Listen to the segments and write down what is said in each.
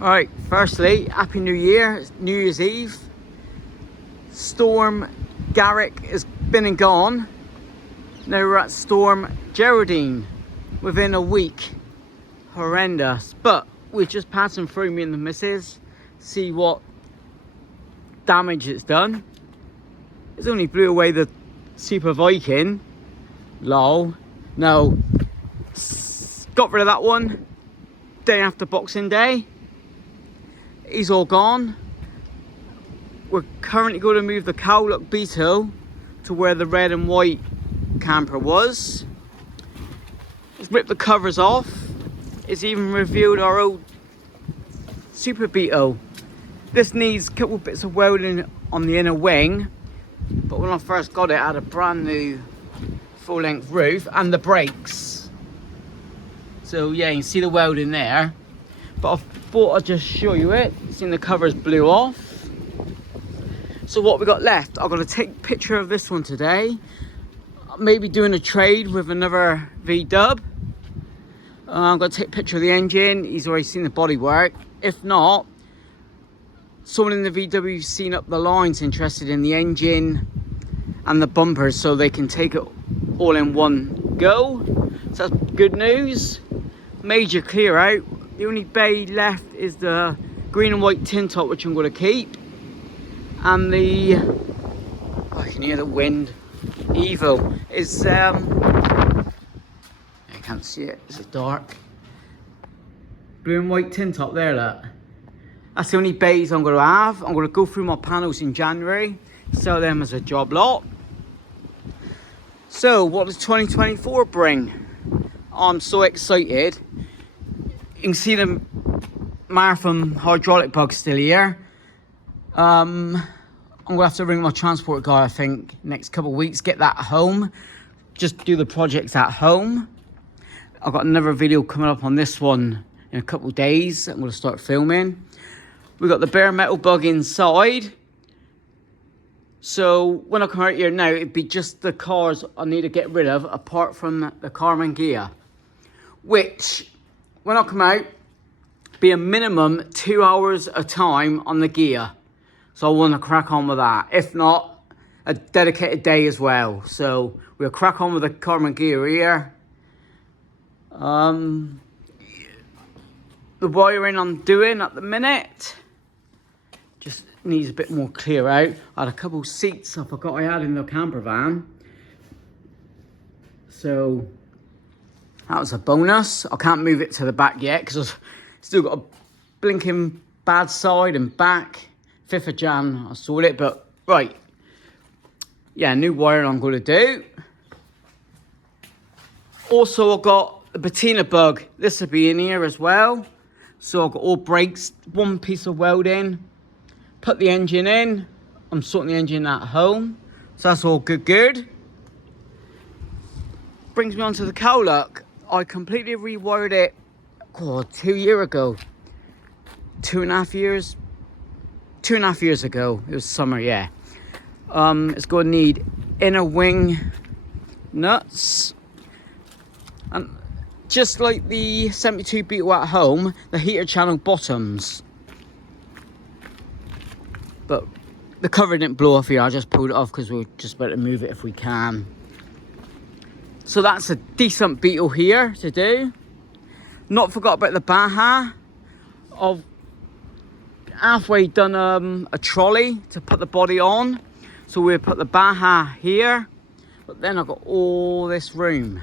Alright, firstly, Happy New Year. It's New Year's Eve. Storm Garrick has been and gone. Now we're at Storm Geraldine within a week. Horrendous. But we're just passing through, me and the missus, see what damage it's done. It's only blew away the Super Viking. Lol. No. Got rid of that one. Day after Boxing Day. He's all gone. We're currently going to move the Cowlook Beetle to where the red and white camper was. It's ripped the covers off. It's even revealed our old Super Beetle. This needs a couple bits of welding on the inner wing, but when I first got it, it had a brand new full-length roof and the brakes. So yeah, you can see the welding there. But I thought I'd just show you it. Seeing the covers blew off. So what we got left, I'm going to take a picture of this one today. Maybe doing a trade with another V-dub. I'm going to take a picture of the engine. He's already seen the bodywork. If not, someone in the VW seen up the lines interested in the engine and the bumpers, so they can take it all in one go. So that's good news. Major clear out. The only bay left is the green and white tin top, which I'm going to keep. And the, I can hear the wind. Evo is, I can't see it, it's dark. Blue and white tin top there, look. That's the only bays I'm going to have. I'm going to go through my panels in January, sell them as a job lot. So, what does 2024 bring? I'm so excited. You can see the marathon hydraulic bug still here. I'm going to have to ring my transport guy, I think, next couple of weeks, get that home. Just do the projects at home. I've got another video coming up on this one in a couple of days. I'm going to start filming. We've got the bare metal bug inside. So when I come out here now, it'd be just the cars I need to get rid of, apart from the Carmen gear. Which, when I come out, be a minimum 2 hours a time on the gear. So I want to crack on with that. If not, a dedicated day as well. So we'll crack on with the Carmen gear here. The wiring I'm doing at the minute just needs a bit more clear out. I had a couple seats I forgot I had in the camper van. So that was a bonus. I can't move it to the back yet because I've still got a blinking bad side and back. 5th of Jan, I saw it, but right. Yeah, new wiring I'm going to do. Also, I've got the patina bug. This will be in here as well. So I've got all brakes, one piece of welding. Put the engine in. I'm sorting the engine at home. So that's all good. Brings me on to the cowlock. I completely rewired it 2 years ago. 2.5 years. 2.5 years ago. It was summer, yeah. It's going to need inner wing nuts. And just like the 72 Beetle at home, the heater channel bottoms. But the cover didn't blow off here. I just pulled it off because we're just about to move it if we can. So that's a decent Beetle here to do. Not forgot about the Baja. I've halfway done a trolley to put the body on. So we'll put the Baja here. But then I've got all this room.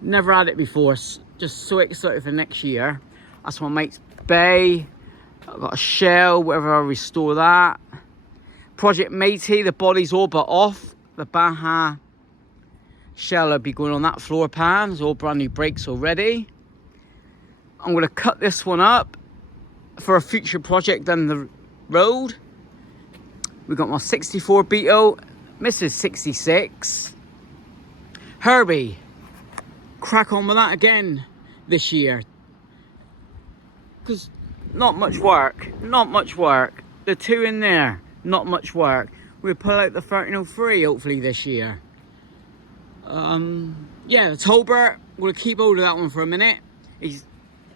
Never had it before. Just so excited for next year. That's my mate's bay. I've got a shell, whether I restore that. Project Matey, the body's all but off. The Baja shell will be going on that floor pan. There's all brand new brakes already. I'm going to cut this one up for a future project down the road. We've got my 64 Beetle, Mrs. 66. Herbie, crack on with that again this year. Because not much work. The two in there, not much work. We'll pull out the 1303 hopefully this year. Yeah, the Tolbert, we'll keep hold of that one for a minute. He's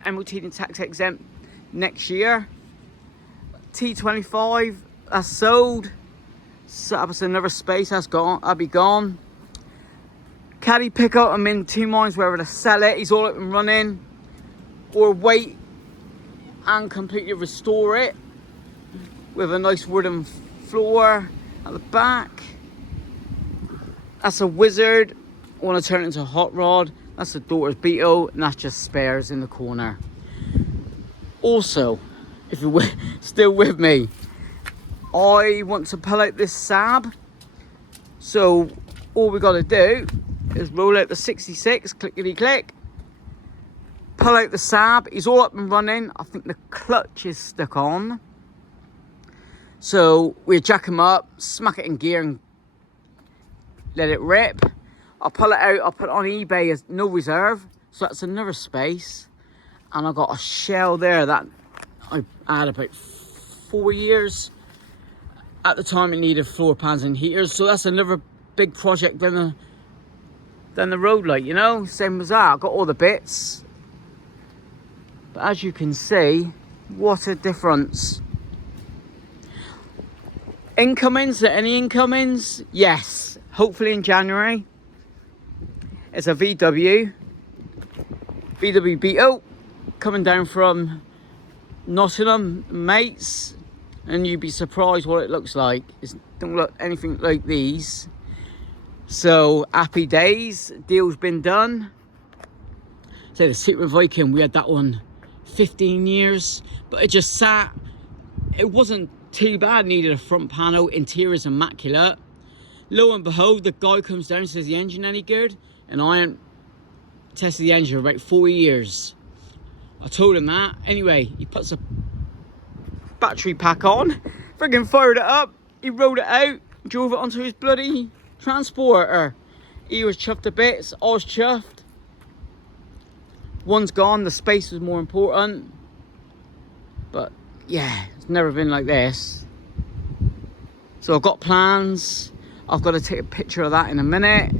MOT and tax exempt next year. T25, that's sold. Set up as another space, that's gone. I'll be gone. Caddy pickup, I'm in two minds whether to sell it. He's all up and running, or wait and completely restore it with a nice wooden floor at the back. That's a Wizard. I want to turn it into a hot rod. That's the daughter's Beetle, and that's just spares in the corner. Also, if you're still with me, I want to pull out this Saab. So all we got to do is roll out the 66, clickety click, pull out the Saab. He's all up and running. I think the clutch is stuck on. So we jack him up, smack it in gear and let it rip. I'll pull it out, I'll put it on eBay as no reserve. So that's another space. And I've got a shell there that I had about 4 years. At the time it needed floor pans and heaters. So that's another big project down the road, like, you know. Same as that, I've got all the bits. But as you can see, what a difference. Incomings, are any incomings? Yes, hopefully in January. It's a VW Beetle coming down from Nottingham, mates, and you'd be surprised what it looks like. It don't look anything like these. So happy days, deal's been done. So the Super Viking, we had that one 15 years, but it just sat. It wasn't too bad, needed a front panel, interior's immaculate. Lo and behold, the guy comes down and says the engine any good, and I hadn't tested the engine for about 4 years. I told him that. Anyway, he puts a battery pack on, friggin' fired it up, he rolled it out, drove it onto his bloody transporter. He was chuffed to bits, I was chuffed. One's gone, the space was more important. But yeah, it's never been like this. So I've got plans. I've got to take a picture of that in a minute.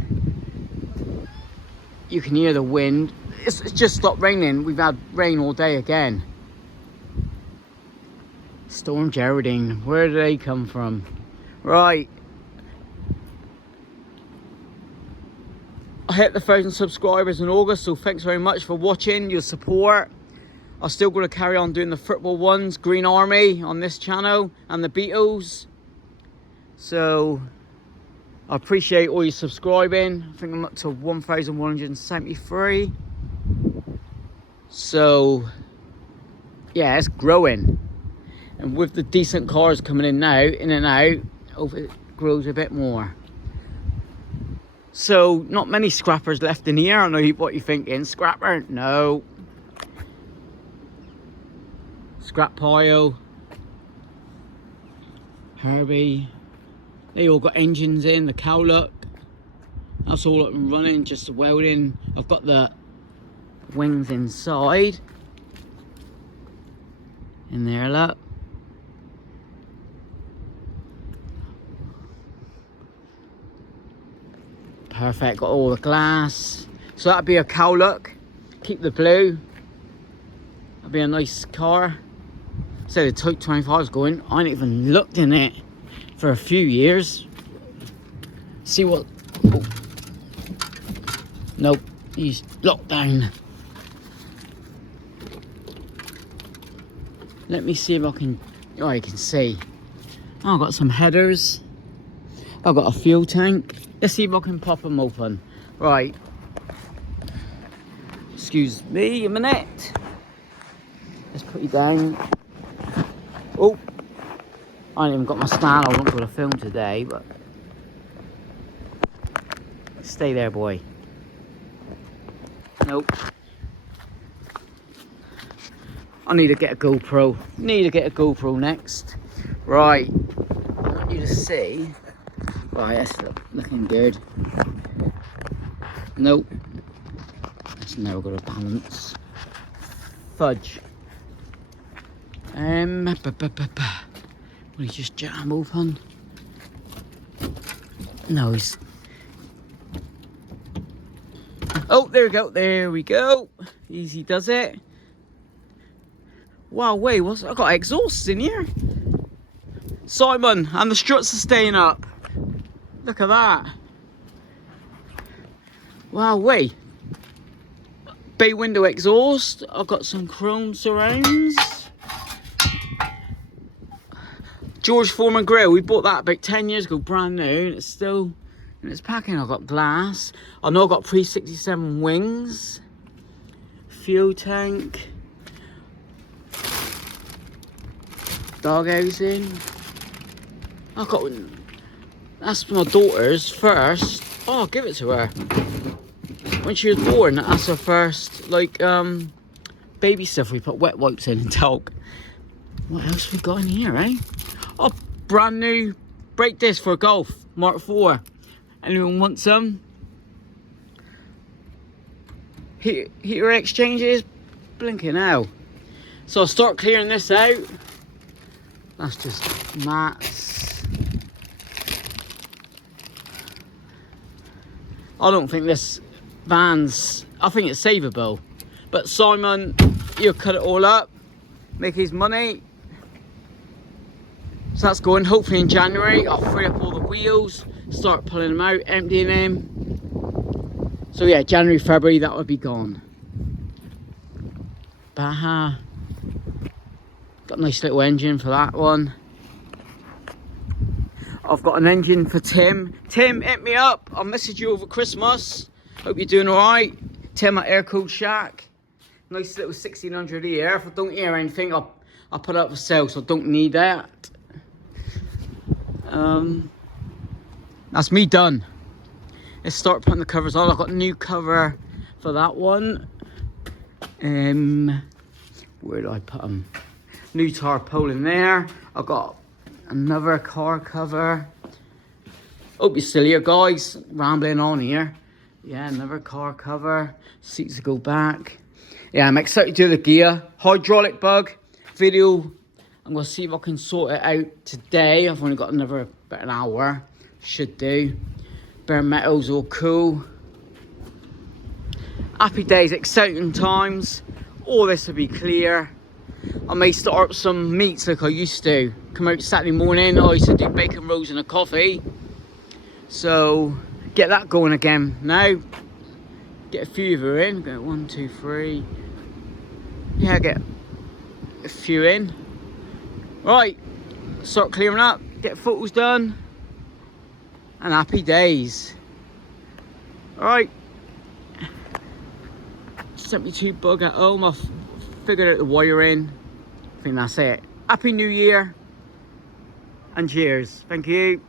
You can hear the wind. It's just stopped raining. We've had rain all day again. Storm Geraldine, where do they come from? Right. I hit the 1,000 subscribers in August, so thanks very much for watching, your support. I'm still going to carry on doing the football ones, Green Army on this channel, and the Beatles. So I appreciate all you subscribing. I think I'm up to 1,173. So yeah, it's growing. And with the decent cars coming in now, in and out, hope it grows a bit more. So not many scrappers left in here. I know what you're thinking. Scrapper? No. Scrap pile. Herbie. They all got engines in, the cowlook. That's all up and running, just the welding. I've got the wings inside. In there, look. Perfect, got all the glass. So that'd be a cowlook. Keep the blue. That'd be a nice car. So the Type 25 is going. I ain't even looked in it for a few years. See what... Oh. Nope, he's locked down. Let me see if I can... Oh, you can see. Oh, I've got some headers. I've got a fuel tank. Let's see if I can pop them open. Right. Excuse me a minute. Let's put you down. Oh. I ain't even got my stand. I wasn't going to film today, but... Stay there, boy. Nope. I need to get a GoPro. Need to get a GoPro next. Right. I want you to see... Right, that's looking good. Nope. That's never got a balance. Fudge. Will he just jam open? No, he's... Oh, there we go. There we go. Easy does it. Wow, wait, I got exhausts in here. Simon, and the struts are staying up. Look at that. Wow, wait. Bay window exhaust. I've got some chrome surrounds. George Foreman grill. We bought that about 10 years ago, brand new, and it's still in its packing. I've got glass. I know I've got pre-67 wings. Fuel tank. Dog housing. I've got, that's my daughter's first. Oh, I'll give it to her. When she was born, that's her first, like, baby stuff. We put wet wipes in and talc. What else we got in here, eh? Oh, brand new brake disc for Golf Mark IV. Anyone want some? Heater exchanges, blinking out. So I'll start clearing this out. That's just mats. I don't think this van's, I think it's savable. But Simon, he'll cut it all up, make his money. So that's going, hopefully in January, I'll free up all the wheels, start pulling them out, emptying them. So yeah, January, February, that would be gone. Baja. Got a nice little engine for that one. I've got an engine for Tim. Tim, hit me up. I'll message you over Christmas. Hope you're doing alright. Tim at Air Cold Shack. Nice little 1600 here. If I don't hear anything, I'll put it up for sale, so I don't need that. That's me done. Let's start putting the covers on. I've got a new cover for that one. Where do I put them? New tarpaulin there. I've got another car cover. Hope you're still here, guys. Rambling on here. Yeah, another car cover. Seats to go back. Yeah, I'm excited to do the gear. Hydraulic bug video. I'm going to see if I can sort it out today. I've only got about an hour. Should do. Bare metal's all cool. Happy days, exciting times. All this will be clear. I may start up some meats like I used to. Come out Saturday morning. I used to do bacon rolls and a coffee. So get that going again now. Get a few of her in. Go 1, 2, 3. Yeah, get a few in. Right, start clearing up. Get photos done. And happy days. Alright. 72 bug at home. I've figured out the wiring. I think that's it. Happy New Year. And cheers. Thank you.